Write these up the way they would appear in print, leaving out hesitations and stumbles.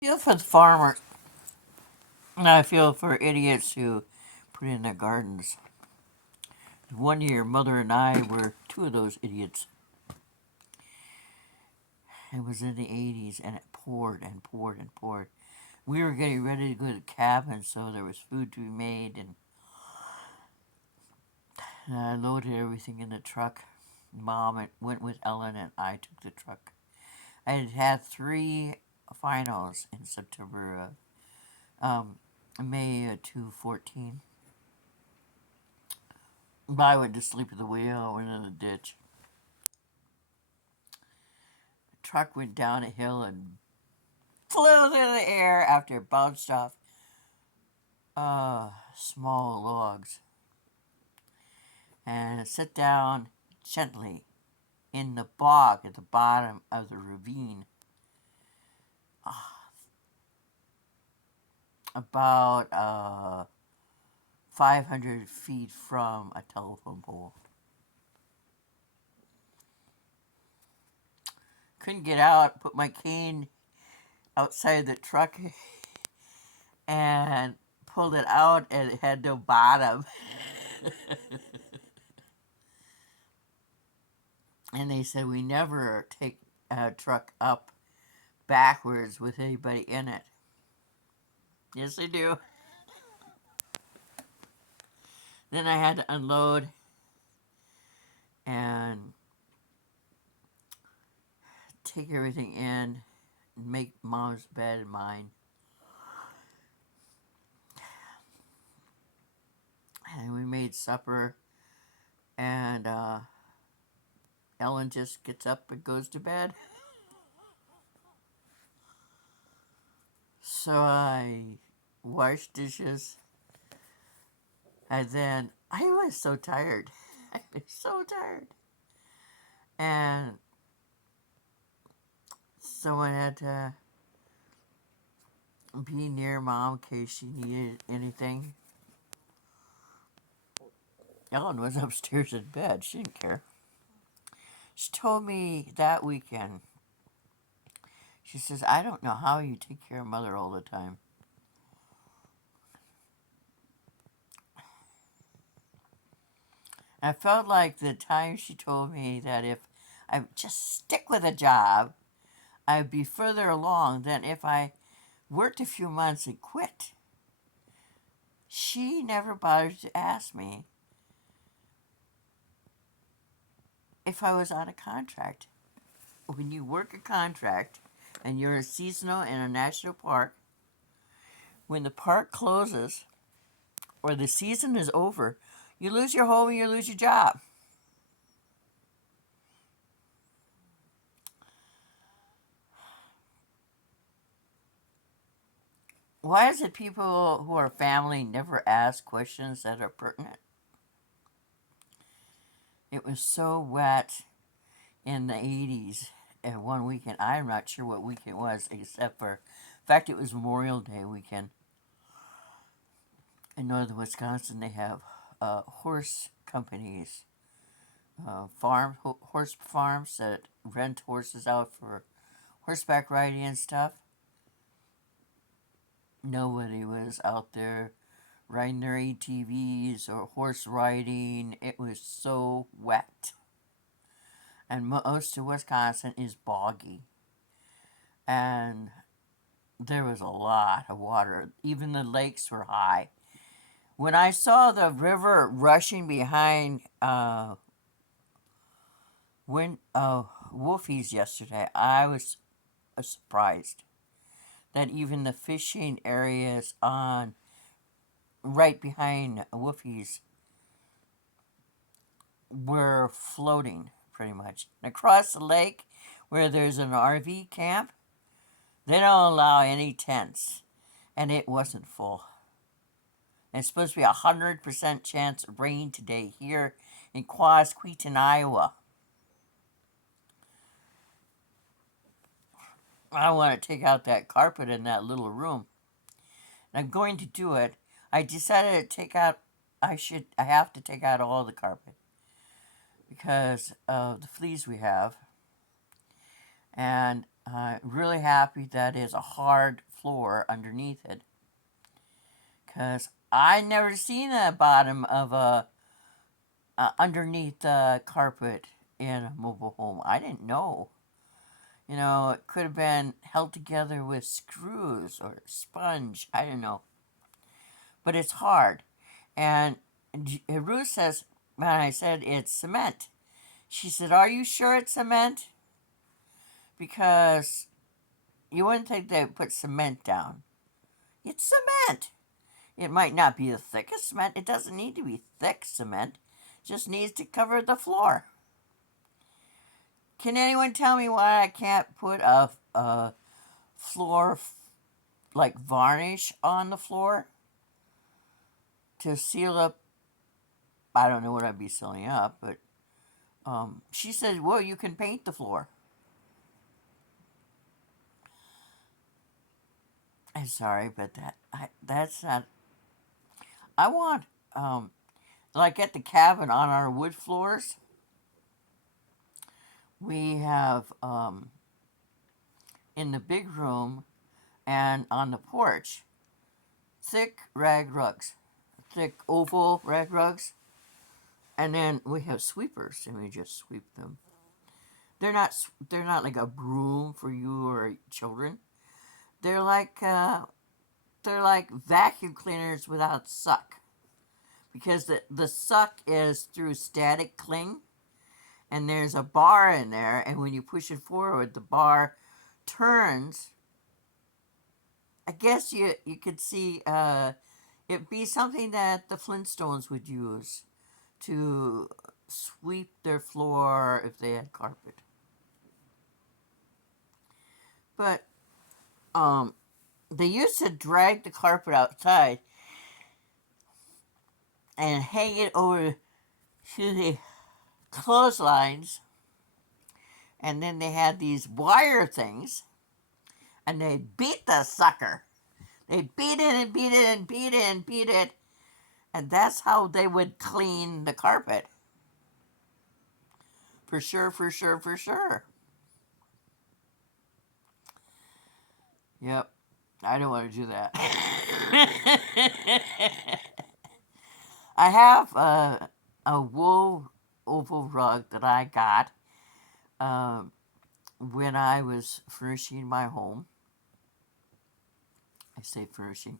Feel for the farmers. And I feel for idiots who put in their gardens. One year, Mother and I were two of those idiots. It was in the 80s, and it poured and poured and poured. We were getting ready to go to the cabin, so there was food to be made, and I loaded everything in the truck. Mom went with Ellen, and I took the truck. I had had three finals in September, May 2014. But I went to sleep at the wheel. I went in the ditch. The truck went down a hill and flew through the air after it bounced off small logs and sit down gently in the bog at the bottom of the ravine, about 500 feet from a telephone pole. Couldn't get out, put my cane outside the truck and pulled it out, and it had no bottom. And they said we never take a truck up backwards with anybody in it. Yes, they do. Then I had to unload and take everything in, make Mom's bed and mine. And we made supper, and Ellen just gets up and goes to bed. So I washed dishes, and then I was so tired. I was so tired. And someone had to be near Mom in case she needed anything. Ellen was upstairs in bed. She didn't care. She told me that weekend, she says, I don't know how you take care of Mother all the time. I felt like the time she told me that if I just stick with a job, I'd be further along than if I worked a few months and quit. She never bothered to ask me if I was on a contract. When you work a contract and you're a seasonal in a national park, when the park closes or the season is over, you lose your home and you lose your job. Why is it people who are family never ask questions that are pertinent? It was so wet in the 80s and one weekend. I'm not sure what weekend it was, except for, in fact, it was Memorial Day weekend. In northern Wisconsin, they have horse companies, horse farms that rent horses out for horseback riding and stuff. Nobody was out there riding their ATVs or horse riding. It was so wet. And most of Wisconsin is boggy. And there was a lot of water. Even the lakes were high. When I saw the river rushing behind Wolfies yesterday, I was surprised that even the fishing areas on right behind Wolfies were floating pretty much. And across the lake, where there's an RV camp, they don't allow any tents, and it wasn't full. And it's supposed to be 100% chance of rain today here in Quasqueton, Iowa. I want to take out that carpet in that little room. And I'm going to do it. I decided to take out. I have to take out all the carpet because of the fleas we have, and I'm really happy that is a hard floor underneath it. Because I never seen the bottom of a underneath the carpet in a mobile home. I didn't know. You know, it could have been held together with screws or sponge. I don't know. But it's hard. And Ruth says, when I said it's cement, she said, "Are you sure it's cement? Because you wouldn't think they would put cement down. It's cement. It might not be the thickest cement. It doesn't need to be thick cement. It just needs to cover the floor." Can anyone tell me why I can't put a floor like varnish on the floor to seal up? I don't know what I'd be sealing up, but she said, "Well, you can paint the floor." I'm sorry, but that's not. I want like at the cabin on our wood floors, we have in the big room and on the porch thick rag rugs, thick oval rag rugs, and then we have sweepers and we just sweep them. They're not like a broom for you or children. They're like they're like vacuum cleaners without suck, because the suck is through static cling, and there's a bar in there, and when you push it forward the bar turns. I guess you could see it be something that the Flintstones would use to sweep their floor if they had carpet. But they used to drag the carpet outside and hang it over to the clotheslines, and then they had these wire things, and they beat the sucker. They beat it and beat it and beat it and beat it, and that's how they would clean the carpet. For sure, for sure, for sure. Yep, I don't want to do that. I have a wool oval rug that I got um, when I was furnishing my home. I say furnishing.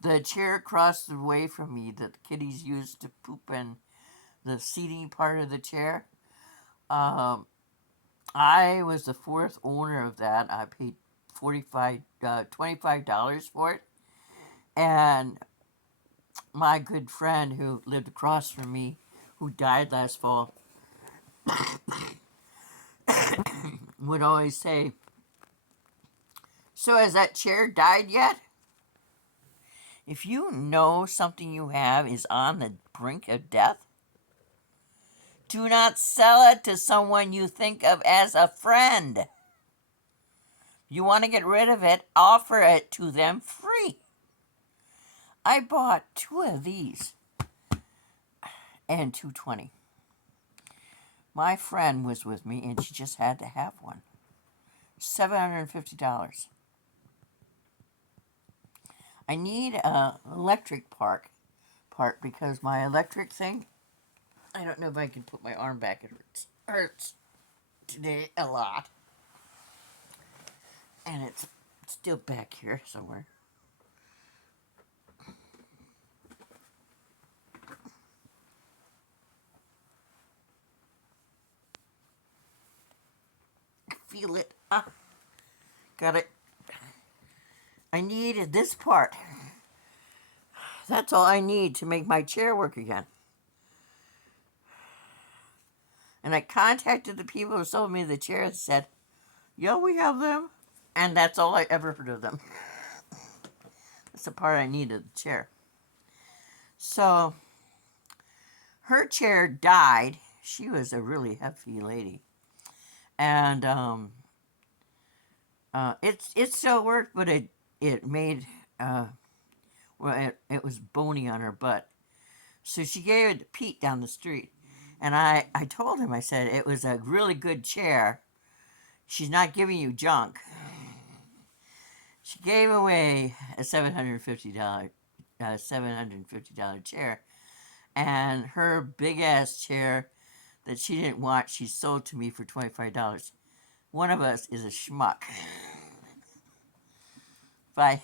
The chair across the way from me that the kitties used to poop in, the seating part of the chair. Um, I was the fourth owner of that. I paid $25 for it, and my good friend who lived across from me, who died last fall, would always say, "So has that chair died yet?" If you know something you have is on the brink of death, do not sell it to someone you think of as a friend. You want to get rid of it, offer it to them free. I bought two of these and 220. My friend was with me and she just had to have one. $750. I need an electric part because my electric thing, I don't know if I can put my arm back. It hurts today a lot. And it's still back here somewhere. Feel it. Ah, got it. I need this part. That's all I need to make my chair work again. And I contacted the people who sold me the chair and said, "Yeah, we have them." And that's all I ever heard of them. That's the part I needed, the chair. So her chair died. She was a really hefty lady. And it still worked, but it made, it was bony on her butt. So she gave it to Pete down the street. And I told him, I said, it was a really good chair. She's not giving you junk. She gave away a $750 chair, and her big ass chair that she didn't want, she sold to me for $25. One of us is a schmuck. Bye.